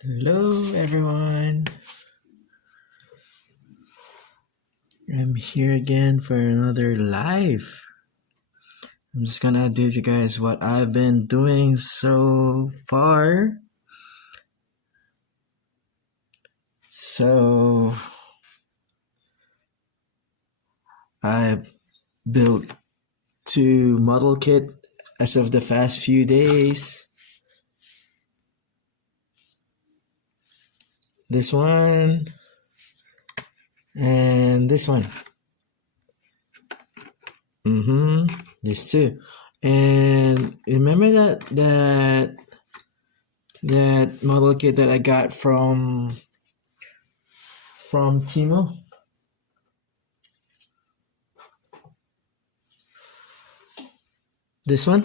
Hello everyone, I'm here again for another live. I'm just gonna update you guys what I've been doing so far. So I built 2 model kit as of the past few days. This one and this one. These 2. And remember that model kit that I got from Timo? This one.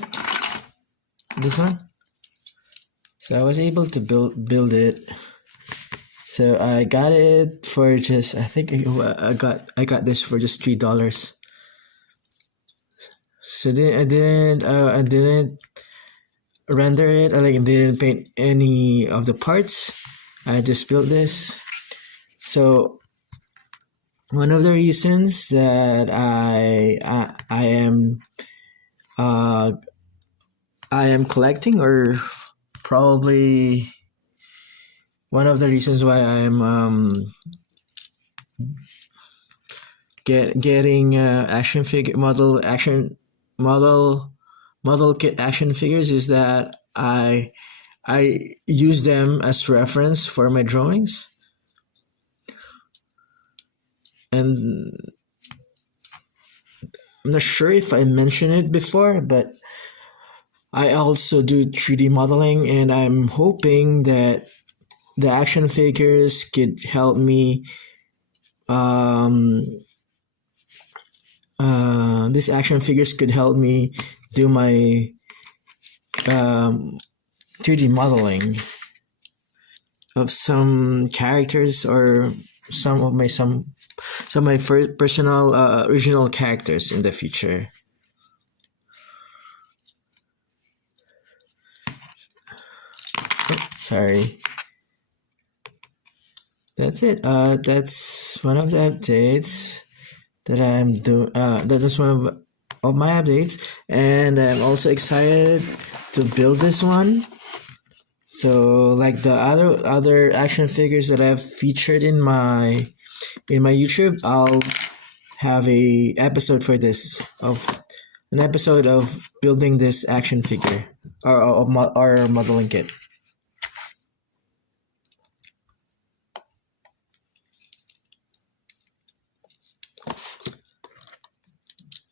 So I was able to build it. So I got it for just, I think I got this for just $3. So then I didn't render it. I didn't paint any of the parts. I just built this. So one of the reasons that I am collecting, or probably one of the reasons why I'm getting model kit action figures is that I use them as reference for my drawings. And I'm not sure if I mentioned it before, but I also do 3D modeling, and I'm hoping that the action figures could help me. These action figures could help me do my 3D modeling of some characters, or some of my personal original characters in the future. Sorry. That's it. That's one of the updates that I'm doing. That is one of my updates, and I'm also excited to build this one. So like the other action figures that I've featured in my YouTube, I'll have an episode of building this action figure or modeling kit.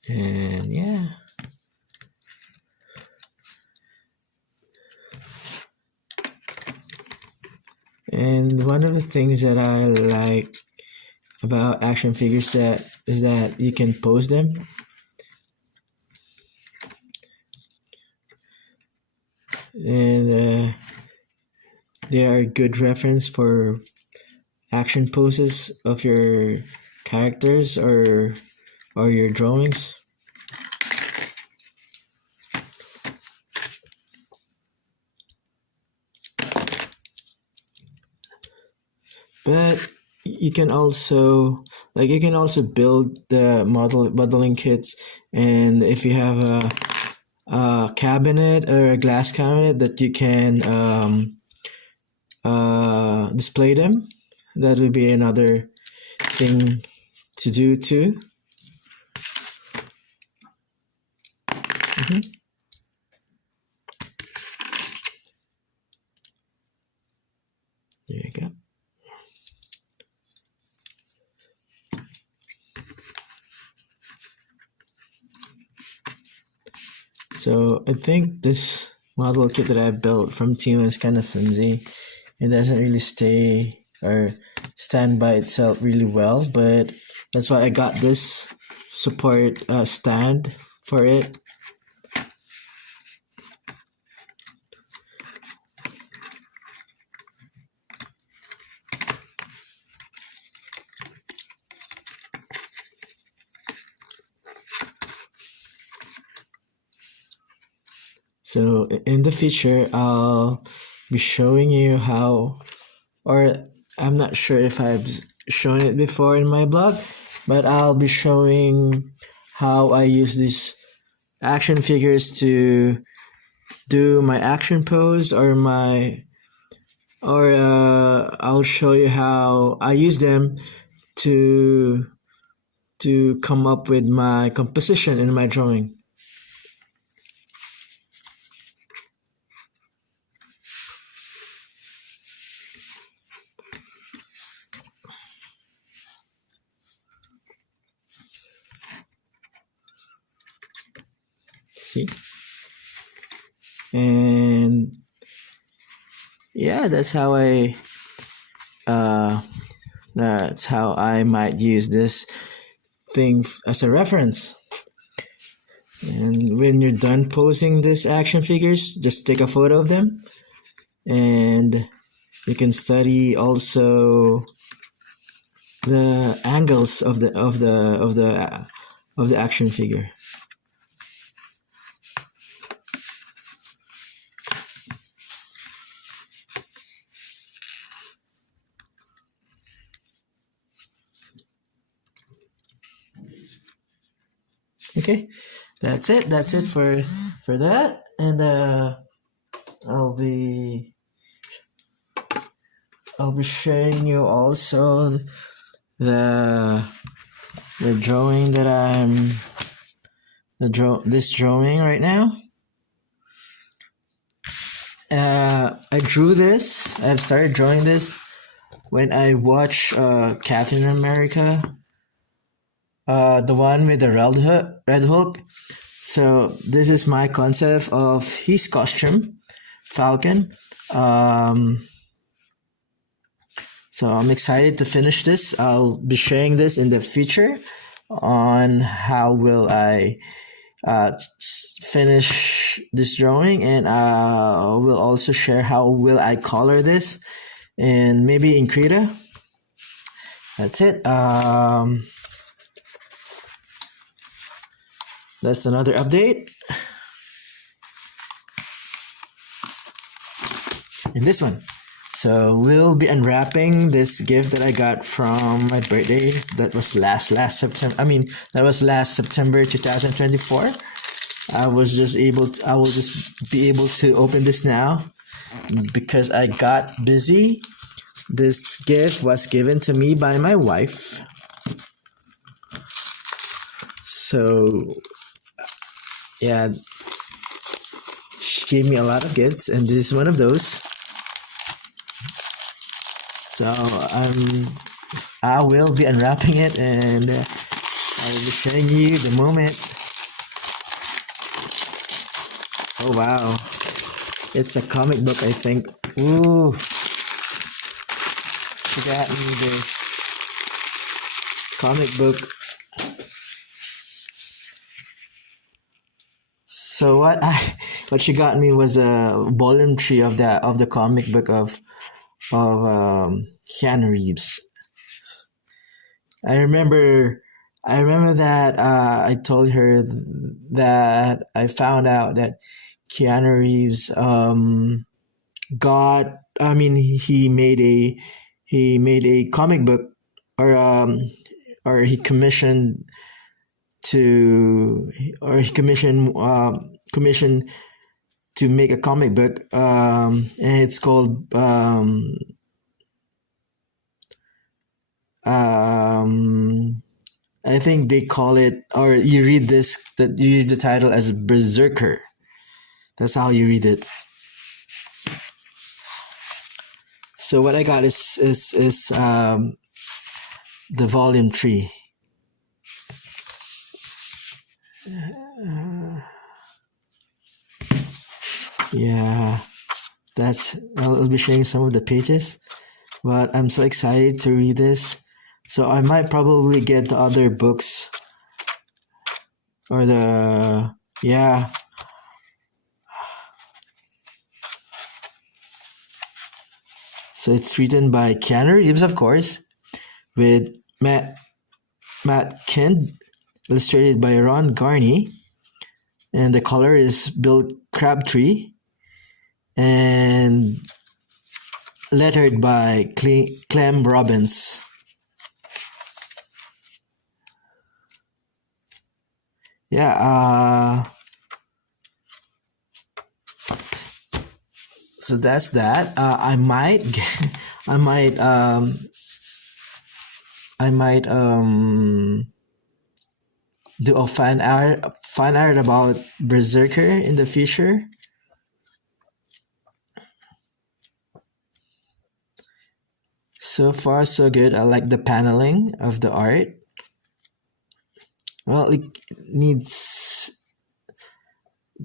And yeah. And one of the things that I like about action figures is that you can pose them. And they are a good reference for action poses of your characters or your drawings. But you can also build the modeling kits, and if you have a cabinet or a glass cabinet that you can display them. That would be another thing to do too. Mhm. There you go. So I think this model kit that I built from Timo is kind of flimsy. It doesn't really stay or stand by itself really well, but that's why I got this support stand for it. So in the future, I'll be showing you how, or I'm not sure if I've shown it before in my blog, but I'll be showing how I use these action figures to do my action pose or I'll show you how I use them to come up with my composition in my drawing. See? And yeah, that's how I might use this thing as a reference. And when you're done posing these action figures, just take a photo of them, and you can study also the angles of the action figure. Okay, that's it. That's it for that, and I'll be sharing you also the drawing that this drawing right now. I drew this. I've started drawing this when I watched Captain America, the one with the Red Hulk. So this is my concept of his costume, Falcon. So I'm excited to finish this. I'll be sharing this in the future on how will I finish this drawing, and I will also share how will I color this, and maybe in Krita. That's it. That's another update. In this one. So we'll be unwrapping this gift that I got from my birthday. That was last September. That was last September 2024. I will just be able to open this now because I got busy. This gift was given to me by my wife. So yeah, she gave me a lot of gifts, and this is one of those. So I will be unwrapping it, and I will be showing you the moment. Oh wow, it's a comic book, I think. Ooh, she got me this comic book. So what she got me was a volume 3 of the comic book of Keanu Reeves. I remember that I told her that I found out that Keanu Reeves he made a comic book, or he commissioned commissioned to make a comic book, and it's called Um, I think they call it, or you read this, that you read the title as Berserker. That's how you read it. So what I got is the volume 3. Yeah, that's I'll be sharing some of the pages, but I'm so excited to read this. So I might probably get the other books or the yeah. So it's written by Keanu Reeves, of course, with Matt Kind, illustrated by Ron Garney, and the color is Bill Crabtree, and lettered by Clem Robbins. Yeah, so that's that. I might, I might do a fan art about Berserker in the future. So far, so good. I like the paneling of the art. Well, it needs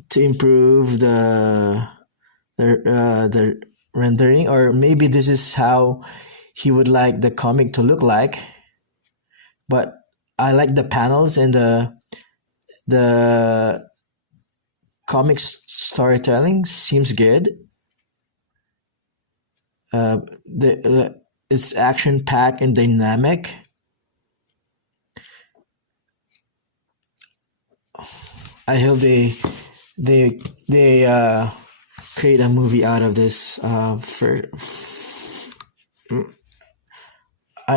to improve the rendering, or maybe this is how he would like the comic to look like. But I like the panels and the comic storytelling seems good. It's action packed and dynamic. I hope they create a movie out of this. I'm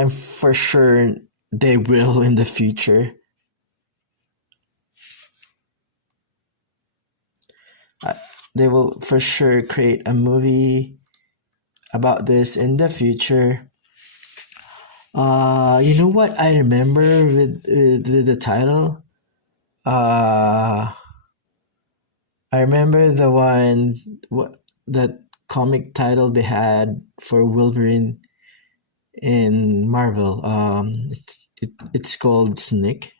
for sure they will in the future. They will for sure create a movie about this in the future. You know what I remember with the title? I remember the one what that comic title they had for Wolverine in Marvel. It's called Snick,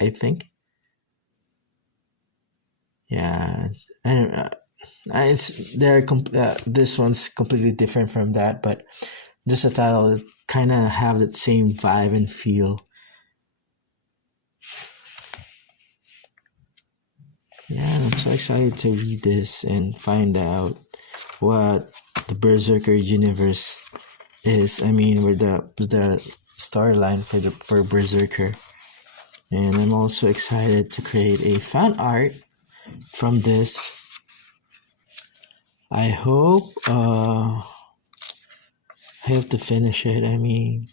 I think. Yeah, I don't. It's this one's completely different from that, but just the title is kind of have that same vibe and feel. Yeah, I'm so excited to read this and find out what the Berserker universe is. I mean, with the storyline for Berserker, and I'm also excited to create a fan art from this. I hope I have to finish it. I mean,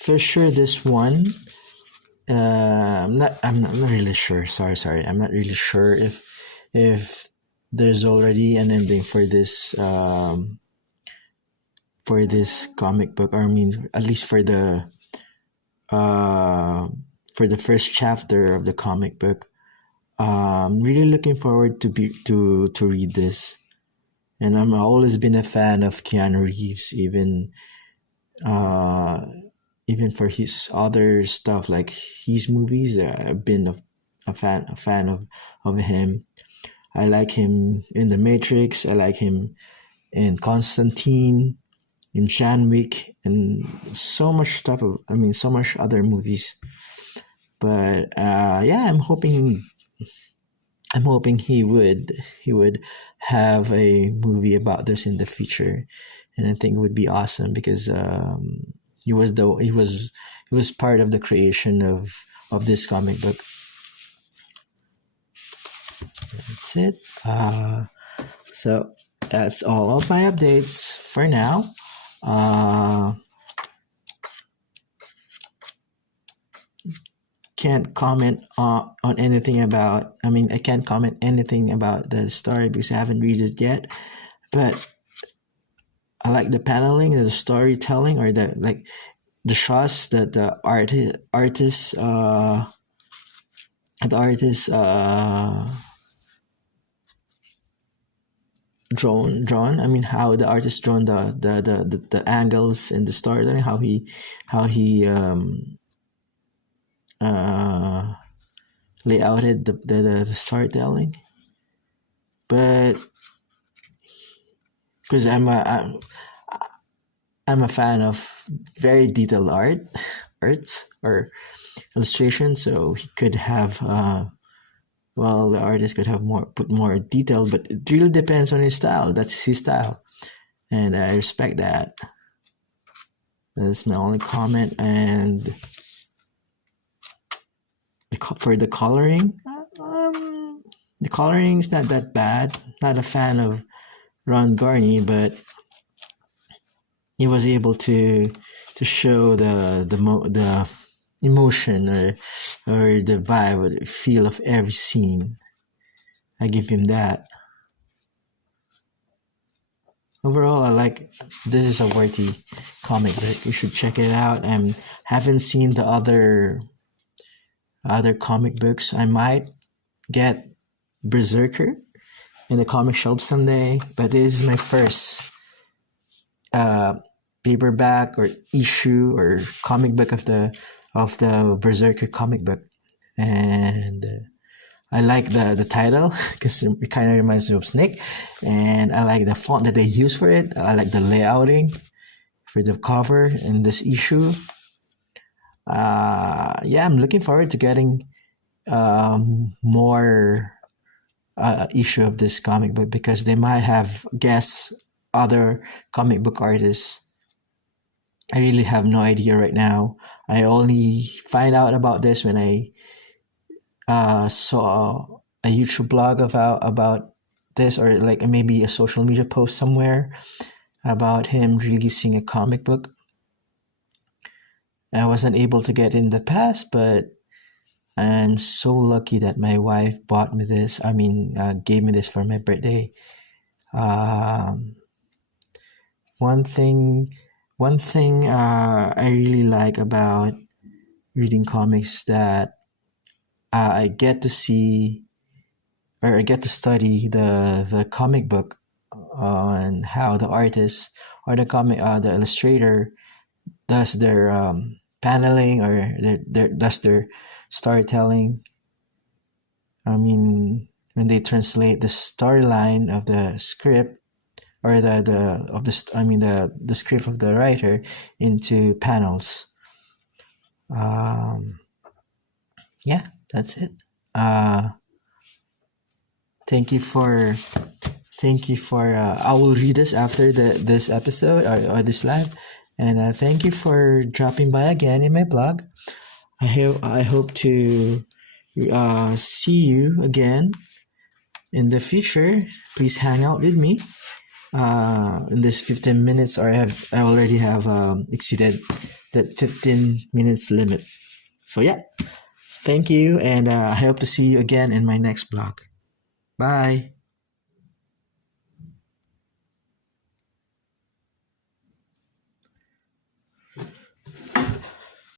for sure this one. I'm not really sure. Sorry. I'm not really sure if there's already an ending for this comic book, or I mean, at least uh for the first chapter of the comic book. Really looking forward to read this, and I'm always been a fan of Keanu Reeves, uh even for his other stuff like his movies. I've been a fan of him. I like him in The Matrix. I like him in Constantine, in John Wick, and so much stuff. I mean, so much other movies. But yeah, I'm hoping he would have a movie about this in the future, and I think it would be awesome because he was part of the creation of this comic book. That's it. So that's all of my updates for now. Can't comment on anything about. I mean, I can't comment anything about the story because I haven't read it yet. But I like the paneling, the storytelling, or the shots that the artist drawn. I mean, how the artist drawn the angles and the storytelling, how he uh layouted the storytelling. But because I'm a fan of very detailed arts or illustration, so he could have well, the artist could have put more detail, but it really depends on his style. That's his style, and I respect that. That's my only comment. And for the coloring is not that bad. Not a fan of Ron Garney, but he was able to show the emotion or the vibe or the feel of every scene. I give him that. Overall, I like this is a worthy comic book. You should check it out. I haven't seen the other comic books. I might get Berserker in the comic shop someday, but this is my first uh, paperback or issue or comic book of the Berserker comic book, and I like the title because it kind of reminds me of Snake, and I like the font that they use for it. I like the layouting for the cover in this issue. Yeah, I'm looking forward to getting more issue of this comic book because they might have guests, other comic book artists. I really have no idea right now. I only find out about this when I saw a YouTube blog about this, or like maybe a social media post somewhere about him releasing a comic book. I wasn't able to get in the past, but I'm so lucky that my wife bought me this. I mean, gave me this for my birthday. Um, one thing, one thing I really like about reading comics that I get to see or I get to study the comic book on how the artist or the illustrator does their paneling or does their storytelling. I mean, when they translate the storyline of the script or the of the I mean the script of the writer into panels. Um, yeah, that's it. Uh, thank you for I will read this after this episode or this live, and thank you for dropping by again in my blog. I hope to see you again in the future. Please hang out with me in this 15 minutes, or I already have exceeded that 15 minutes limit. So yeah, thank you, and I hope to see you again in my next blog. Bye.